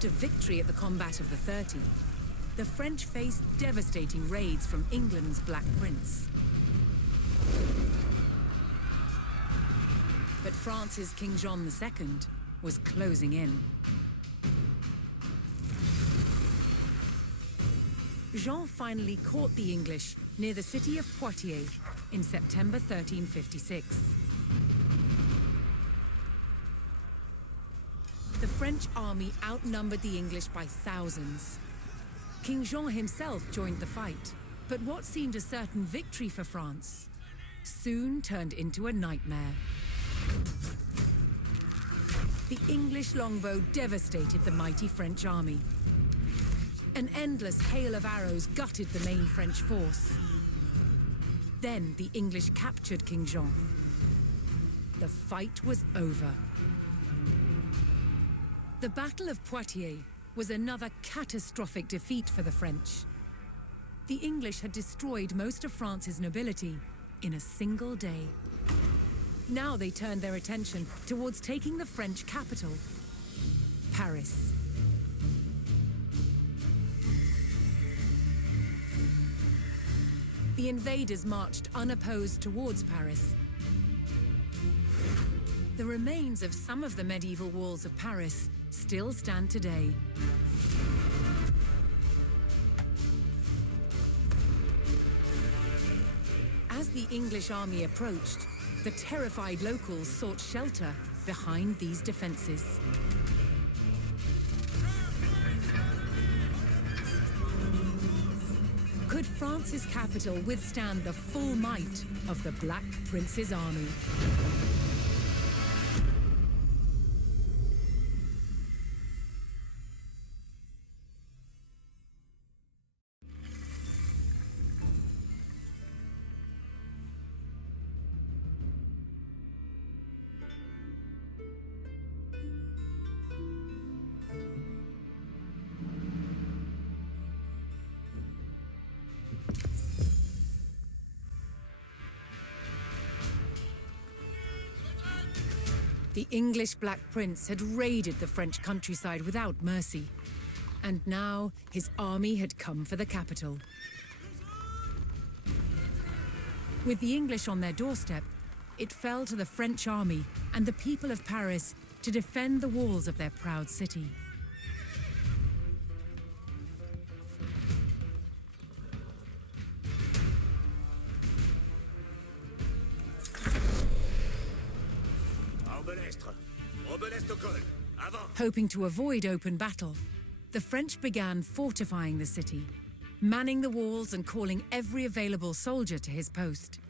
After victory at the Combat of the 30, the French faced devastating raids from England's Black Prince. But France's King John II was closing in. Jean finally caught the English near the city of Poitiers in September 1356. The French army outnumbered the English by thousands. King Jean himself joined the fight, but what seemed a certain victory for France soon turned into a nightmare. The English longbow devastated the mighty French army. An endless hail of arrows gutted the main French force. Then the English captured King Jean. The fight was over. The Battle of Poitiers was another catastrophic defeat for the French. The English had destroyed most of France's nobility in a single day. Now they turned their attention towards taking the French capital, Paris. The invaders marched unopposed towards Paris. The remains of some of the medieval walls of Paris still stand today. As the English army approached, the terrified locals sought shelter behind these defenses. Could France's capital withstand the full might of the Black Prince's army? The English Black Prince had raided the French countryside without mercy, and now his army had come for the capital. With the English on their doorstep, it fell to the French army and the people of Paris to defend the walls of their proud city. Hoping to avoid open battle, the French began fortifying the city, manning the walls and calling every available soldier to his post.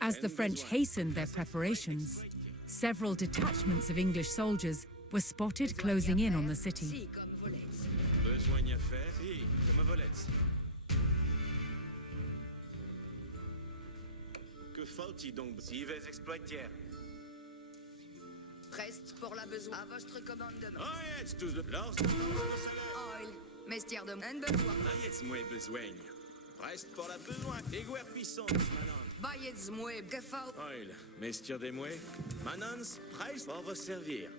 As the French hastened their preparations, several detachments of English soldiers were spotted closing in on the city. Reste pour la besoin. Des guerres puissantes, Manons. Vaiets moué, gefaut. Oil, mestier des moués. Manons, preste pour vous servir.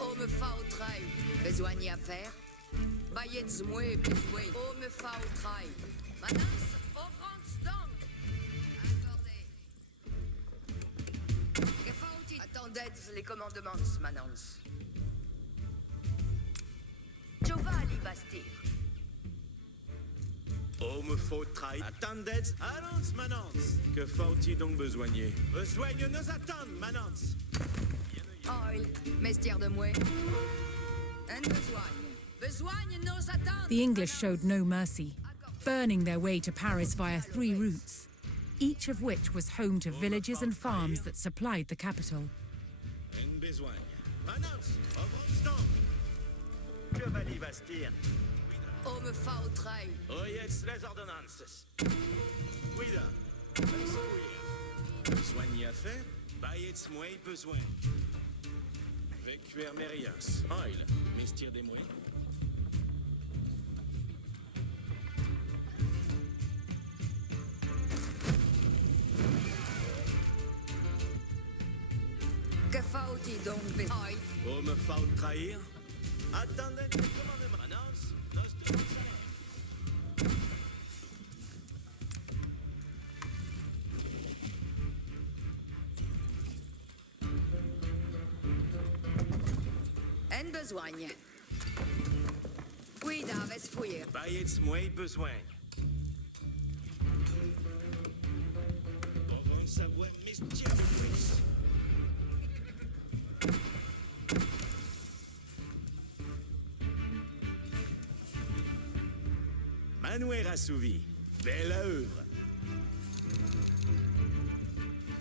Oh, me fa au trail. Besoigne à faire. Vaiets moué, besoin. Oh, me fa au trail. Manons, au France donc. Attendez les commandements, Manons. Giovanni Bastir. Oh, me faut trail. Attendez, allons, Manons. Que faut-il donc besoigner? Besoigne nous attendre, Manons. Oil, mestière de mouet. Un besoigne. Besoigne nous attendre. The English showed no mercy, burning their way to Paris via 3 routes, each of which was home to villages and farms that supplied the capital. Oh, me faut train. Oh, jetzt les ordonnances. Cuida. Besoin y a fait, bah jetzt moi besoin. Recuer merias. Oil, mestir des mouets. Que faut-il donc, Oil? Oh, me faut trahir. Attendez le commandement. Annonce, nos deux salaires. En besogne. Cuida, ves fuir. Bah jetzt moi besoin. Bon savoir mestir des mouets. Manuel assouvi. Belle œuvre.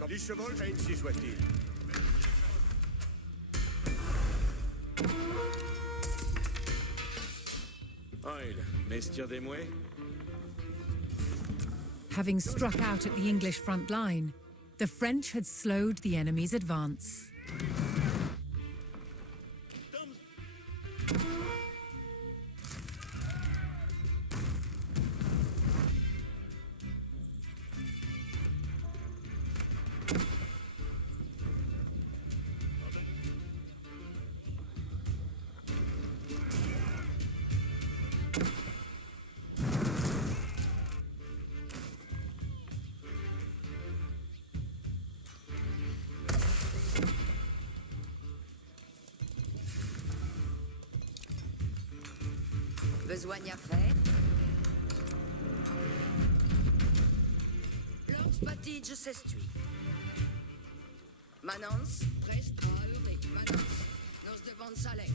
Les chevaux, ainsi soit-il. Oil, mestir des mouets. Having struck out at the English front line, the French had slowed the enemy's advance. Besogne à faire. L'autre patige s'estui. Manance, preste à hurler. Manance, nos devant salaire.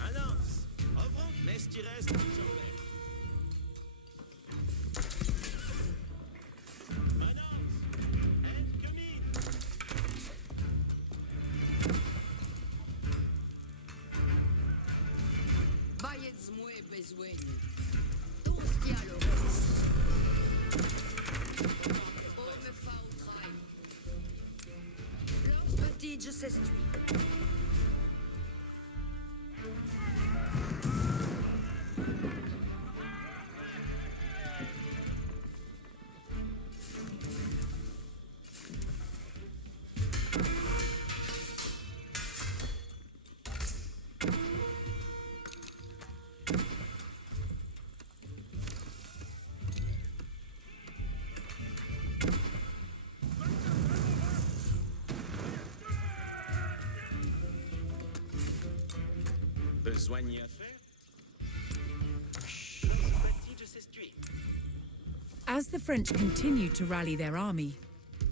Annonce. Ouvrons. Mestires. Annonce. En commune. Bayez moué besogne. Tous dialogues. Oh, me faut train. L'autre patige s'estui. Besoin y a fait. Patige s'estui. As the French continued to rally their army,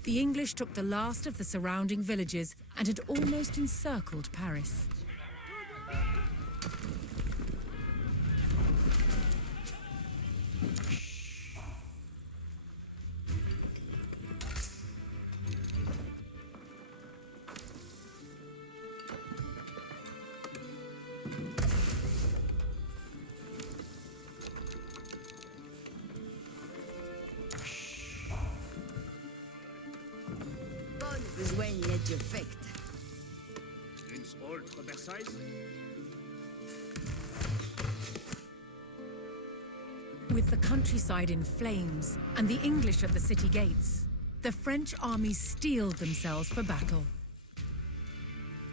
the English took the last of the surrounding villages and had almost encircled Paris. Bonne besogne est defect. Une autre Versailles. With the countryside in flames and the English at the city gates, the French armies steeled themselves for battle.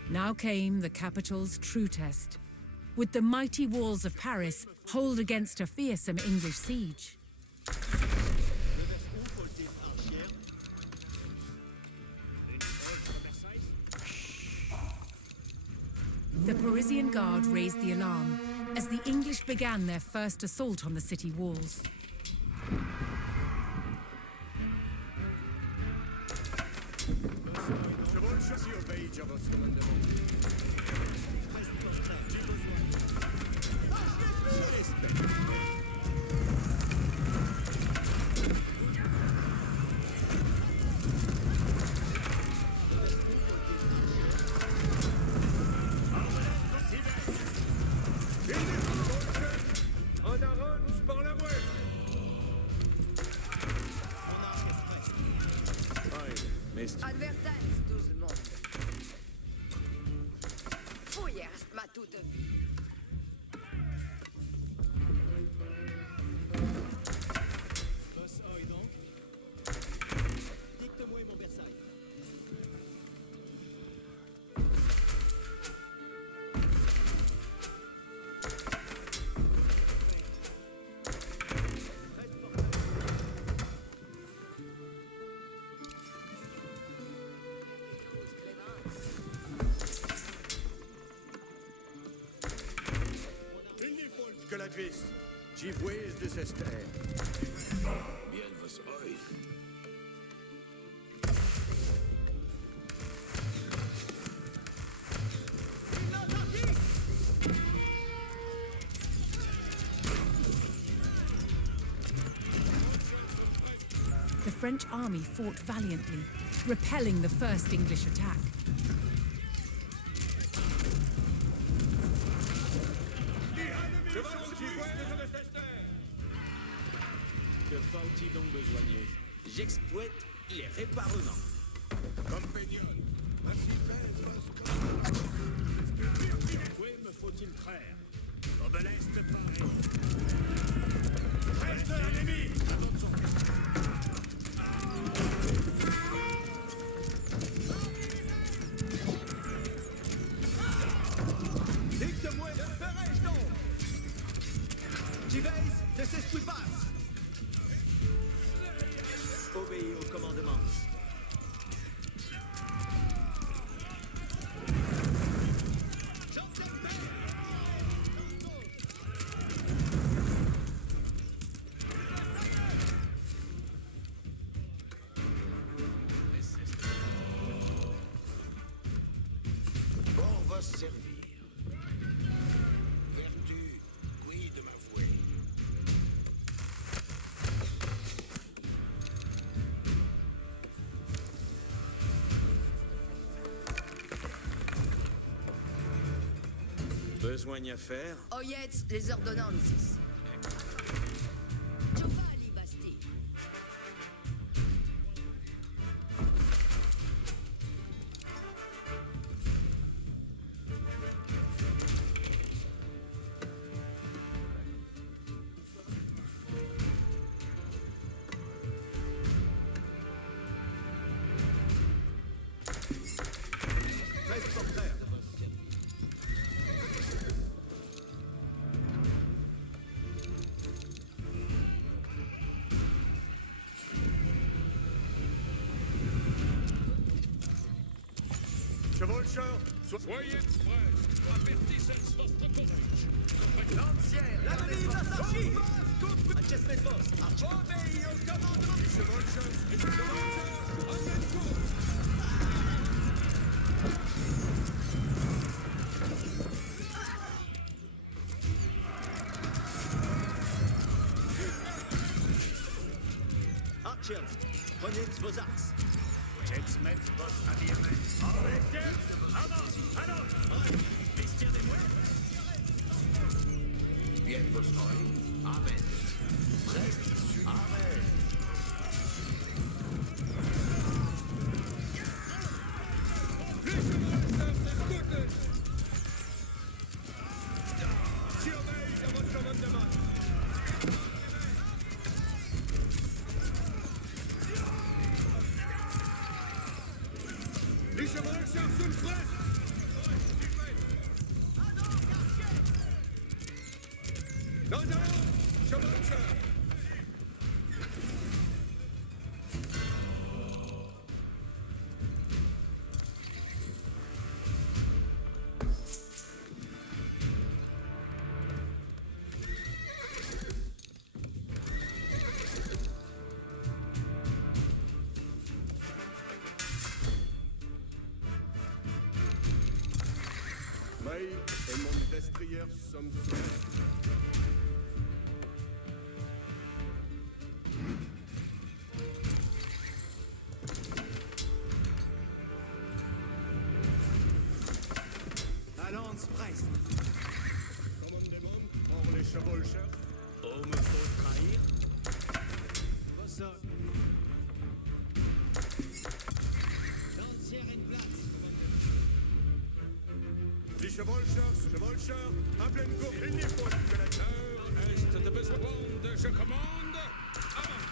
Now came the capital's true test. Would the mighty walls of Paris hold against a fearsome English siege? Une autre Versailles. The Parisian Guard raised the alarm as the English began their first assault on the city walls. Chevalcheur, si obéis à votre commandement. Advertens, tout le monde. Fouillers, ma toute vie. Boss Hoy donc. Dicte-moi mon Versailles. Que la vis, chivalry de Sester. Bien vos oeil. The French army fought valiantly, repelling the first English attack. Que faut-il donc besoigner? J'exploite les réparements. Compagnon, voici 13 vos Oui, me faut-il traire? Obéleste pareil. Reste l'ennemi! Dicte-moi, que ferai-je donc? J'y veille de ce qui passe. Obéis au commandement. Pour vos servir. Vertu, quid de m'avouer. Besoin à faire? Oyez les ordonnances. Giovanni Basti. Reste porteur. Chevalcheur, Soyez prêts. Avertissez votre courage. Lancière, l'avenir de la sarchie. Acest mes forces. Obéis au commandement. chevalcheur, chevalcheur, amène-vous! Archers, prenez vos axes. Jetsmet, vos avirez. Arrêtez! Avance! Allons! Bestiaires des mouettes. Bien vos oeil. Amen. Reste. Amen. Les chevalcheurs s'escoutent! Surveille à votre commandement! Les chevalcheurs sous le crest! Nous allons, chevalcheurs! Soleil et mon destrier sommes La lance presse. commandement pour les chevaucheurs. Oh, me faut trahir. Au sol. Lancière en place, Les chevaucheurs, à pleine cour, il n'y faut que la terre. Est de besoin de je commande. Avant.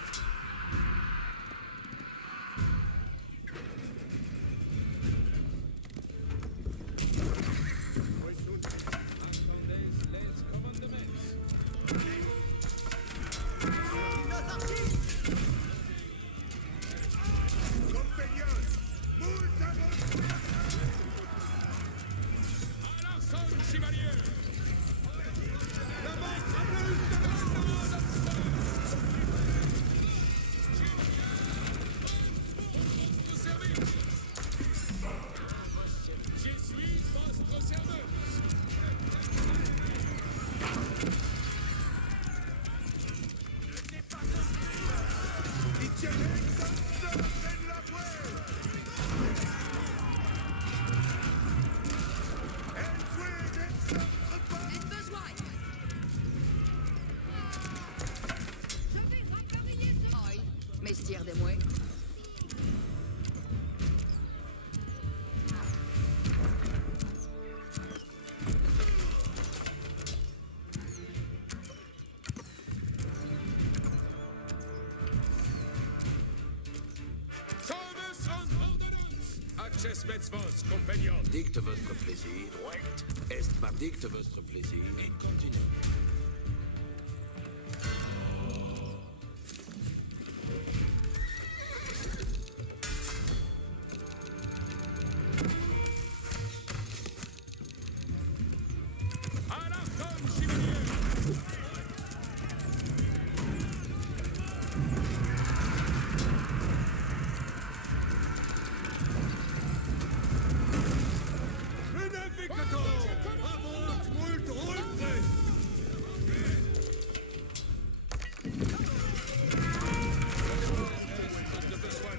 Attendez les commandements. nos archers. Compagnons, moult à vous. À l'arsenal, chevalier. La main trameuse de la Au service. Je suis votre serveuse. Il tient l'exemple de la voie. Elle jouait des autres pas. J'ai besoin. Je vais raccailler ce... Aïe, mestière de moi. Thomas en ordonnance. Access vos compagnon. Dicte votre plaisir. Est ma dicte votre plaisir. Et continue. À l'arsenal, chevalier. Beneficator, avance moult roultre. De besoin.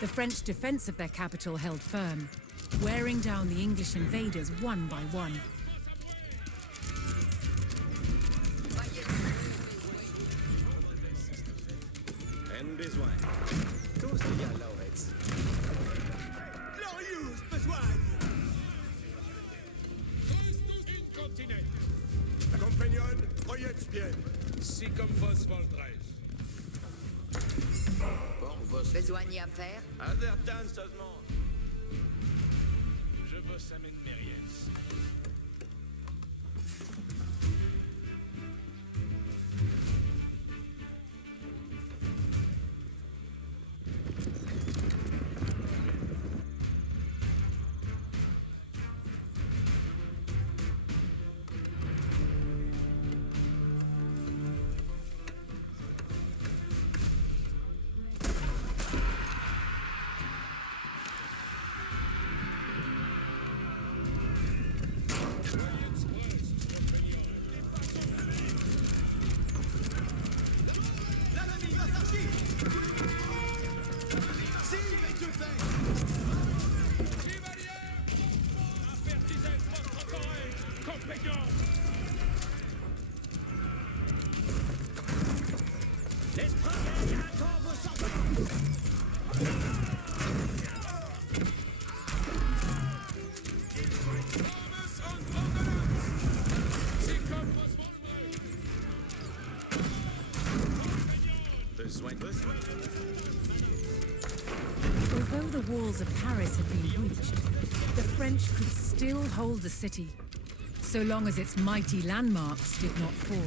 The French defense of their capital held firm, wearing down the English invaders one by one. En besoin. Tous y a Lauretz. Glorieuse besogne. Incontinent. Compagnons, croyez bien. Si comme vos voldrais. Pour vos Besoin à faire. Adertan seulement. Je vous amène mes riens. Although the walls of Paris had been breached, the French could still hold the city. so long as its mighty landmarks did not fall.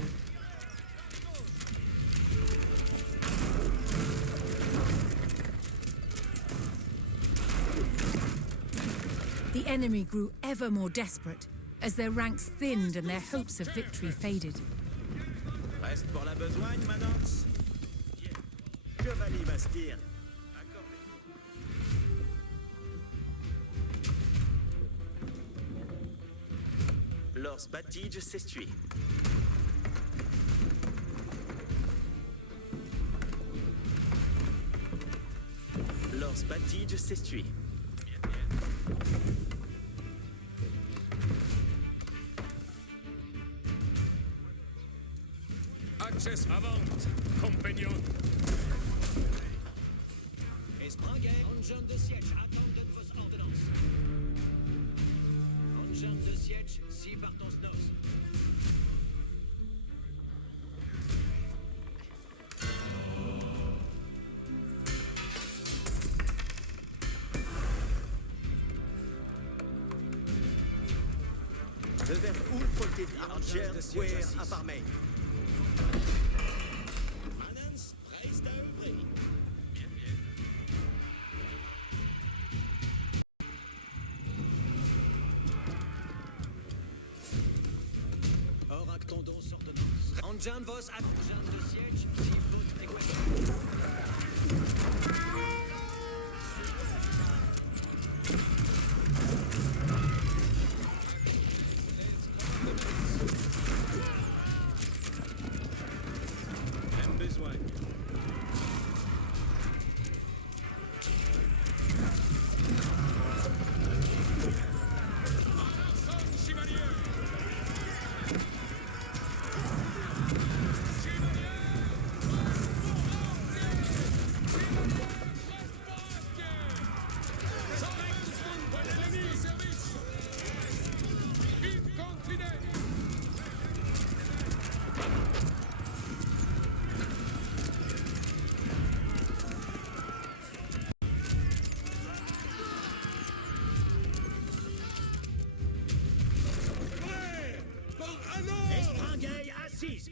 The enemy grew ever more desperate as their ranks thinned and their hopes of victory faded. Reste pour la besogne, Manance. Chevalier Bastille. Lors Batige s'essuie. Lors Batige s'essuie. Access avant, compagnon. Esprangay, engin de siège, attente de vos ordonnances. Engin de siège, si partance nos. De vers ulfotit archer guer a parmei. Manens, preist à œuvrer. Or actondons ordonnance. Engin vos engin de siège, si vot équation. Même besoin. Esprangay assise.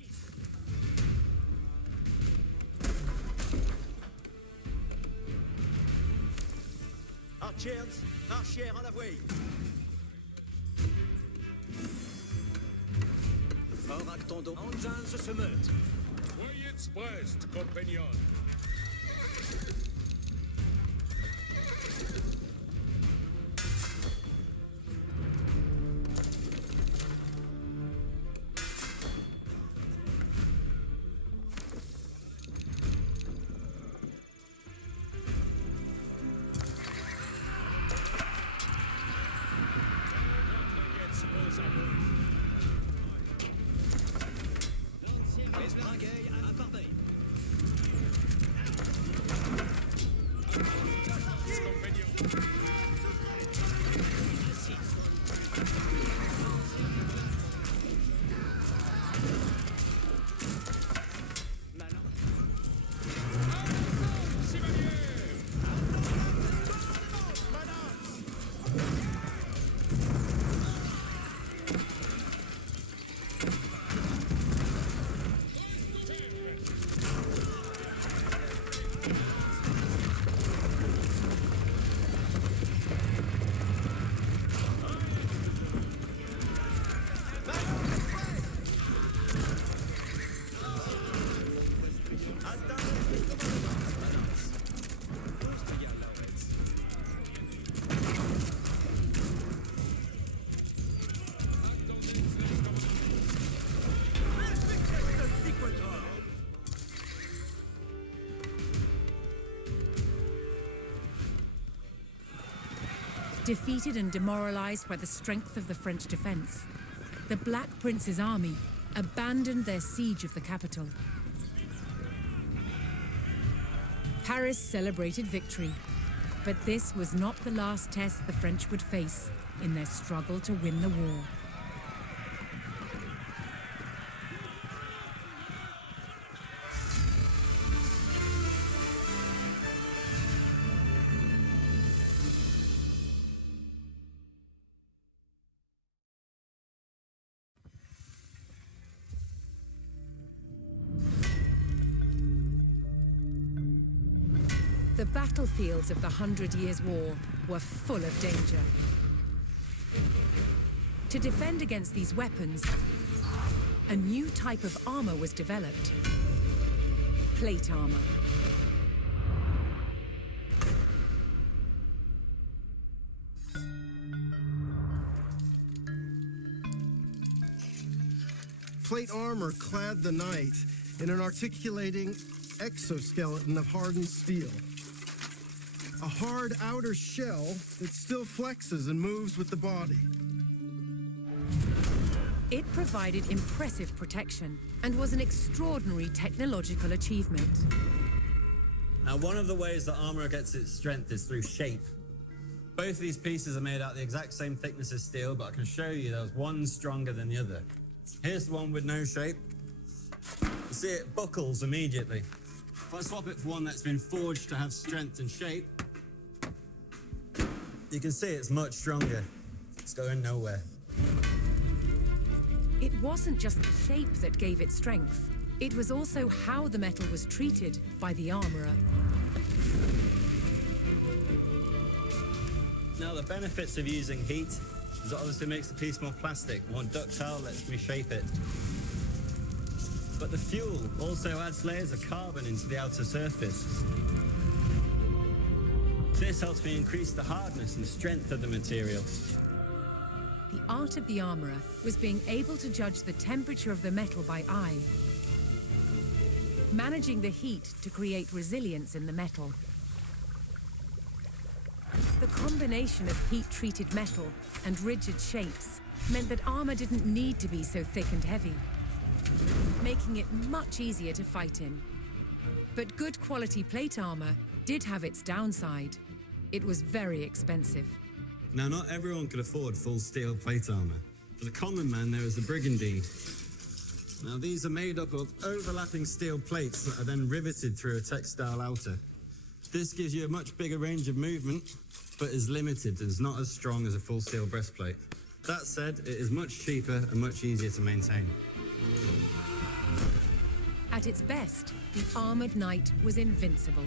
Archers, archers en la voie. Or actondons. Engin se meute. Voyez Brest, compagnon. Esprangay à Parmeil. Defeated and demoralized by the strength of the French defense, the Black Prince's army abandoned their siege of the capital. Paris celebrated victory, but this was not the last test the French would face in their struggle to win the war. The battlefields of the 100 Years' War were full of danger. To defend against these weapons, a new type of armor was developed: plate armor. Plate armor clad the knight in an articulating exoskeleton of hardened steel. A hard outer shell that still flexes and moves with the body. It provided impressive protection and was an extraordinary technological achievement. Now, one of the ways that armor gets its strength is through shape. Both of these pieces are made out the exact same thickness as steel, but I can show you there's one stronger than the other. Here's the one with no shape. You see it buckles immediately. If I swap it for one that's been forged to have strength and shape, you can see it's much stronger. It's going nowhere. It wasn't just the shape that gave it strength. It was also how the metal was treated by the armorer. Now, the benefits of using heat is it obviously makes the piece more plastic, more ductile, lets me shape it. But the fuel also adds layers of carbon into the outer surface. This helps me increase the hardness and strength of the material. The art of the armorer was being able to judge the temperature of the metal by eye, managing the heat to create resilience in the metal. The combination of heat-treated metal and rigid shapes meant that armor didn't need to be so thick and heavy, making it much easier to fight in. But good quality plate armor did have its downside. It was very expensive. Now, not everyone could afford full steel plate armor. For the common man, there is the brigandine. Now, these are made up of overlapping steel plates that are then riveted through a textile outer. This gives you a much bigger range of movement, but is limited and is not as strong as a full steel breastplate. That said, it is much cheaper and much easier to maintain. At its best, the armored knight was invincible.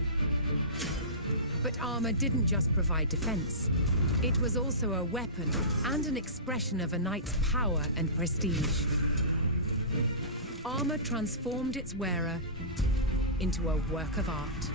But armor didn't just provide defense. It was also a weapon and an expression of a knight's power and prestige. Armor transformed its wearer into a work of art.